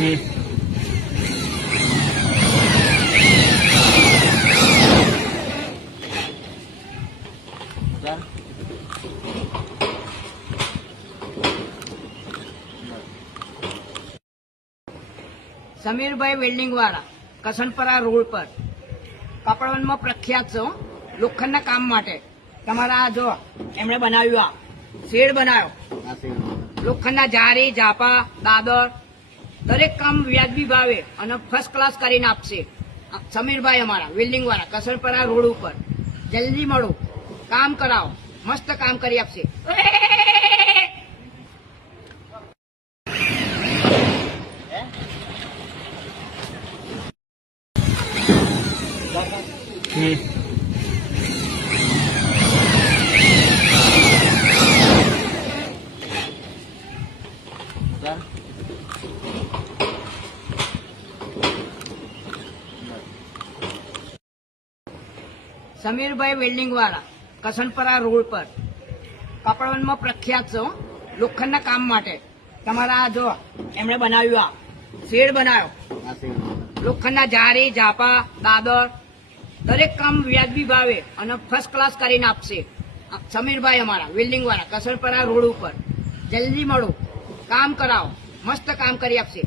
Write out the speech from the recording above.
સમીરભાઈ welding વાળા કસનપરા road પર કપડવનમાં પ્રખ્યાત છે લોખંડના કામ માટે. તમારા જો એમણે બનાવ્યું આ શેડ બનાવ્યો, લોખંડના જારી ઝાપા દાદર દરેક કામ વ્યાજબી ભાવે અને ફર્સ્ટ ક્લાસ કરીને આપશે સમીરભાઈ અમારા વેલ્ડિંગ વાળા કસનપરા રોડ ઉપર. જલ્દી મળો, કામ કરાવો, મસ્ત કામ કરી આપશે. સમીરભાઈ વેલ્ડિંગ વાળા કસનપરા રોડ પર કપડવનમાં પ્રખ્યાત છે લોખંડના કામ માટે. તમારા જો એમણે બનાવ્યું આ શેડ બનાવ્યો, લોખંડના જારી ઝાપા દાદર દરેક કામ વ્યાજબી ભાવે અને ફર્સ્ટ ક્લાસ કરીને આપશે સમીરભાઈ અમારા વેલ્ડિંગ વાળા કસનપરા રોડ ઉપર. જલ્દી મળો, કામ કરાવો, મસ્ત કામ કરી આપશે.